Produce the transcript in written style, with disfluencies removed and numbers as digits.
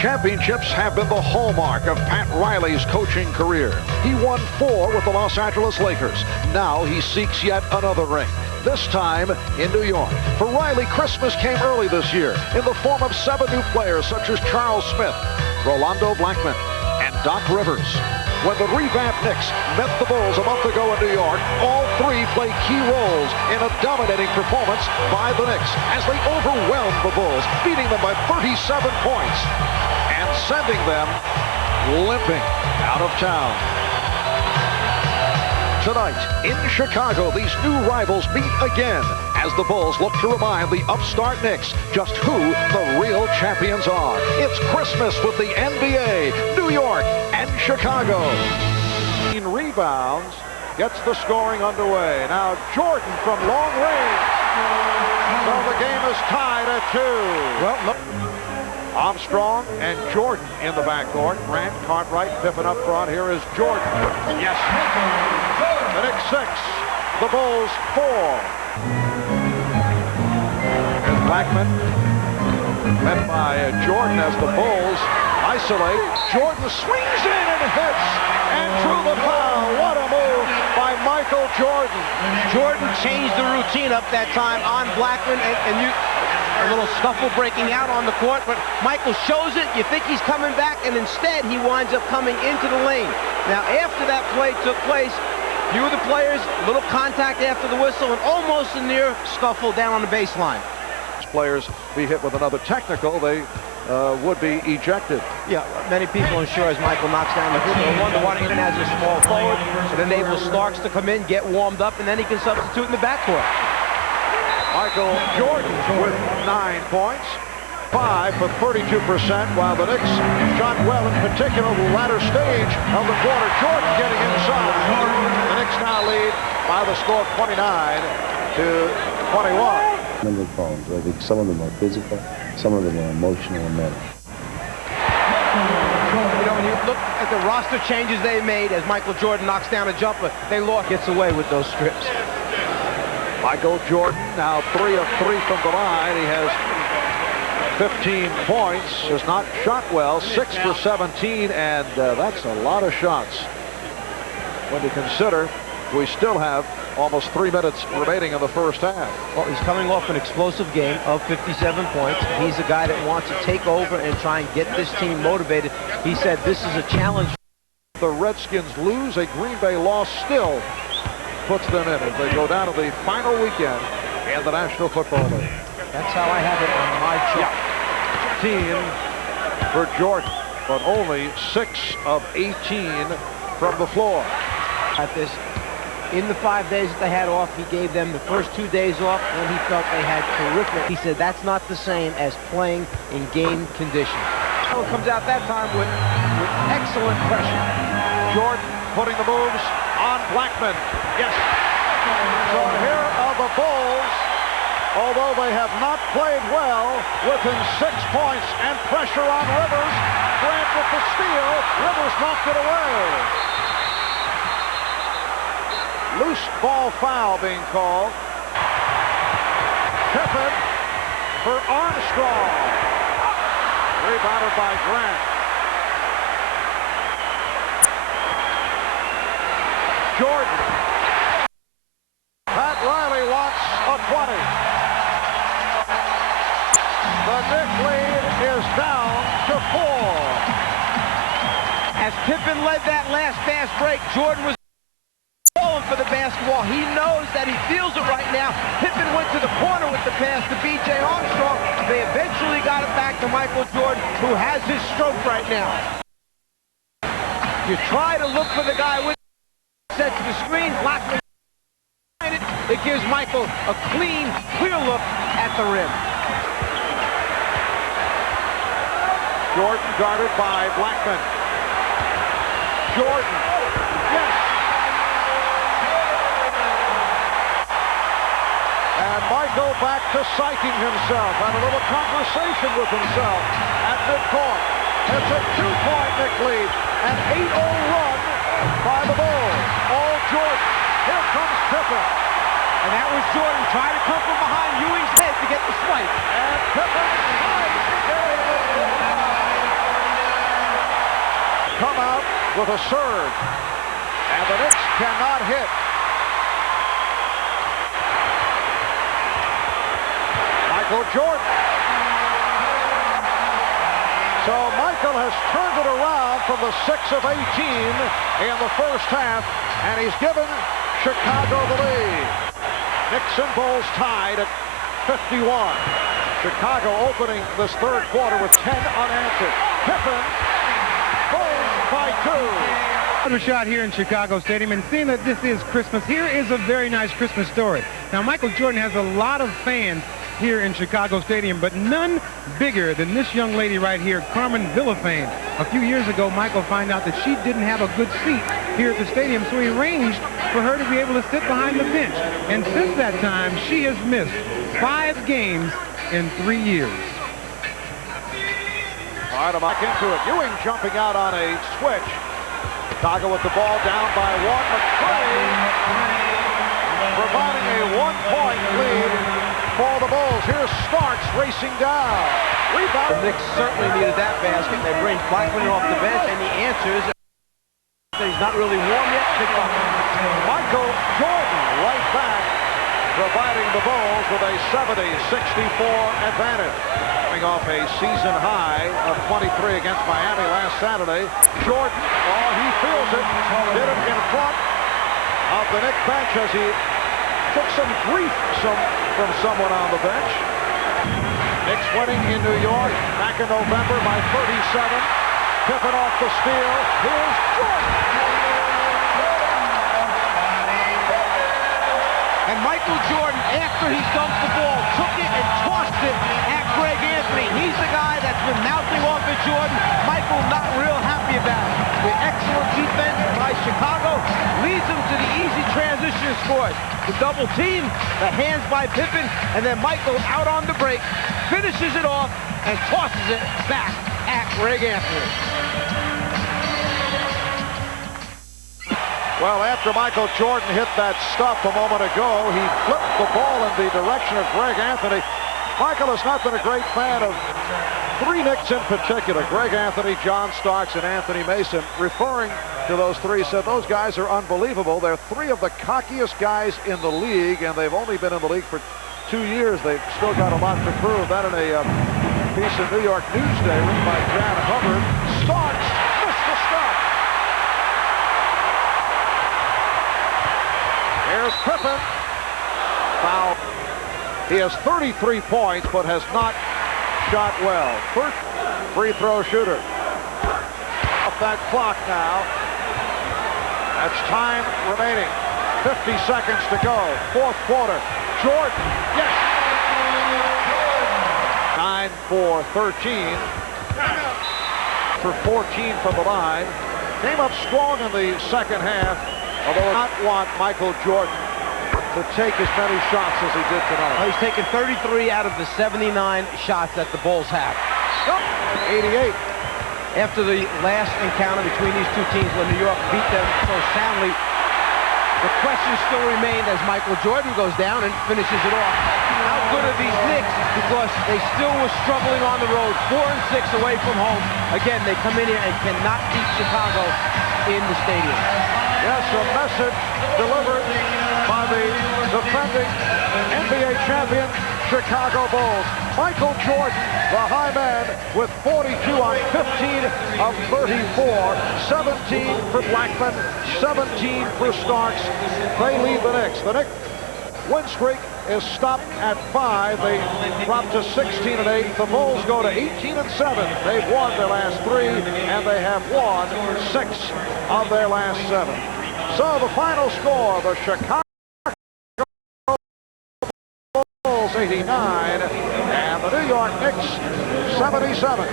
Championships have been the hallmark of Pat Riley's coaching career. He won 4 with the Los Angeles Lakers. Now he seeks yet another ring, this time in New York. For Riley, Christmas came early this year in the form of 7 new players such as Charles Smith, Rolando Blackman, and Doc Rivers. When the revamped Knicks met the Bulls a month ago in New York, all 3 played key roles in a dominating performance by the Knicks as they overwhelmed the Bulls, beating them by 37 points and sending them limping out of town. Tonight in Chicago, these new rivals meet again as the Bulls look to remind the upstart Knicks just who the real champions are. It's Christmas with the NBA, New York and Chicago. Rebounds, gets the scoring underway. Now Jordan from long range. So the game is tied at 2. Well, no. Armstrong and Jordan in the backcourt. Grant, Cartwright, Pippen up front. Here is Jordan. Yes. The Knicks 6. The Bulls 4. Here's Blackman. Led by Jordan as the Bulls isolate. Jordan swings in and hits. And through the foul. What a move by Michael Jordan. Jordan changed the routine up that time on Blackman. A little scuffle breaking out on the court, but Michael shows it. You think he's coming back, and instead he winds up coming into the lane. Now, after that play took place, few of the players, a little contact after the whistle, and almost a near scuffle down on the baseline. Players be hit with another technical, they would be ejected. Yeah, many people, I'm sure, as Michael knocks down the hoop, will wonder why even as a small forward, it enables Starks to come in, get warmed up, and then he can substitute in the backcourt. Michael Jordan with 9 points, 5 for 32%, while the Knicks shot well, in particular the latter stage of the quarter. Jordan getting inside. The Knicks now lead by the score of 29 to 21. Number of problems. I think some of them are physical, some of them are emotional and mental. You know, when you look at the roster changes they made as Michael Jordan knocks down a jumper, they lost, gets away with those strips. Michael Jordan now 3 of 3 from the line. He has 15 points, has not shot well, 6 for 17, and that's a lot of shots when you consider we still have almost 3 minutes remaining in the first half. Well, he's coming off an explosive game of 57 points. He's a guy that wants to take over and try and get this team motivated. He said this is a challenge. The Redskins lose, a Green Bay loss still puts them in as they go down to the final weekend in the National Football League. That's how I have it on my chart. 15 for Jordan, but only 6 of 18 from the floor. At this, in the 5 days that they had off, he gave them the first 2 days off, and he felt they had terrific. He said that's not the same as playing in game conditions. So it comes out that time with excellent pressure. Jordan putting the moves on Blackman. Yes. So here are the Bulls, although they have not played well, within 6 points and pressure on Rivers. Grant with the steal. Rivers knocked it away. Loose ball foul being called. Pippen for Armstrong. Rebounded by Grant. Jordan. Pat Riley wants a 20. The Knicks lead is down to 4. As Pippen led that last fast break, Jordan was falling for the basketball. He knows that he feels it right now. Pippen went to the corner with the pass to B.J. Armstrong. They eventually got it back to Michael Jordan, who has his stroke right now. You try to look for the guy with set to the screen. Blackman. It gives Michael a clean, clear look at the rim. Jordan guarded by Blackman. Jordan. Yes. And Michael back to psyching himself. Had a little conversation with himself at midcourt. It's a 2-point Knicks lead. An 8-0 run by the Bulls. All Jordan. Here comes Pippen. And that was Jordan trying to come from behind Ewing's head to get the swipe. And Pippen come out with a surge. And the Knicks cannot hit. Michael Jordan. So Michael has turned it around from the 6 of 18 in the first half, and he's given Chicago the lead. Knicks and Bulls tied at 51. Chicago opening this third quarter with 10 unanswered. Pippen, Bulls by 2. Another shot here in Chicago Stadium, and seeing that this is Christmas, here is a very nice Christmas story. Now, Michael Jordan has a lot of fans here in Chicago Stadium, but none bigger than this young lady right here, Carmen Villafane. A few years ago, Michael found out that she didn't have a good seat here at the stadium, so he arranged for her to be able to sit behind the bench. And since that time, she has missed 5 games in 3 years. All right, I'm back into it. Ewing jumping out on a switch. Chicago with the ball down by 1. McCray providing a 1-point lead for the Bulls. Here's Starks racing down. Rebound. The Knicks certainly needed that basket. They bring Blackman off the bench, and he answers. He's not really warm yet. Big bucket. Michael Jordan right back, providing the Bulls with a 70-64 advantage. Coming off a season high of 23 against Miami last Saturday. Jordan, oh, he feels it. Did it in front of the Knicks bench as he took some grief from someone on the bench. Knicks winning in New York back in November by 37. Pippen off the steal. Here's Jordan. And Michael Jordan, after he dumped the ball, took it and tossed it at Greg Anthony. He's the guy that's been mouthing off at Jordan. Michael not real happy about it. The excellent defense by Chicago leads him to the easy transition scores. The double team, the hands by Pippen, and then Michael out on the break, finishes it off and tosses it back at Greg Anthony. Well, after Michael Jordan hit that stuff a moment ago, he flipped the ball in the direction of Greg Anthony. Michael has not been a great fan of 3 Knicks in particular, Greg Anthony, John Starks, and Anthony Mason. Referring to those 3, said those guys are unbelievable. They're 3 of the cockiest guys in the league, and they've only been in the league for 2 years. They've still got a lot to prove. That in a piece in New York Newsday written by Jan Hubbard. Starks missed the stuff. Here's Pippen. Foul. He has 33 points, but has not shot well. First free throw shooter. Off that clock now. That's time remaining. 50 seconds to go. Fourth quarter. Jordan. Yes. 9 for 13. For 14 from the line. Came up strong in the second half. Although I not want Michael Jordan to take as many shots as he did tonight. Well, he's taken 33 out of the 79 shots that the Bulls have. 88. After the last encounter between these two teams when New York beat them so soundly, the question still remained as Michael Jordan goes down and finishes it off. How good are these Knicks? Because they still were struggling on the road, 4 and 6 away from home. Again, they come in here and cannot beat Chicago in the stadium. Yes, a message delivered by the defending NBA champion Chicago Bulls. Michael Jordan, the high man, with 42 on 15 of 34. 17 for Blackman, 17 for Starks. They lead the Knicks. The Knicks win streak is stopped at 5. They drop to 16 and 8. The Bulls go to 18 and 7. They've won their last 3, and they have won 6 of their last 7. So the final score, the Chicago Bulls 89 and the New York Knicks 77.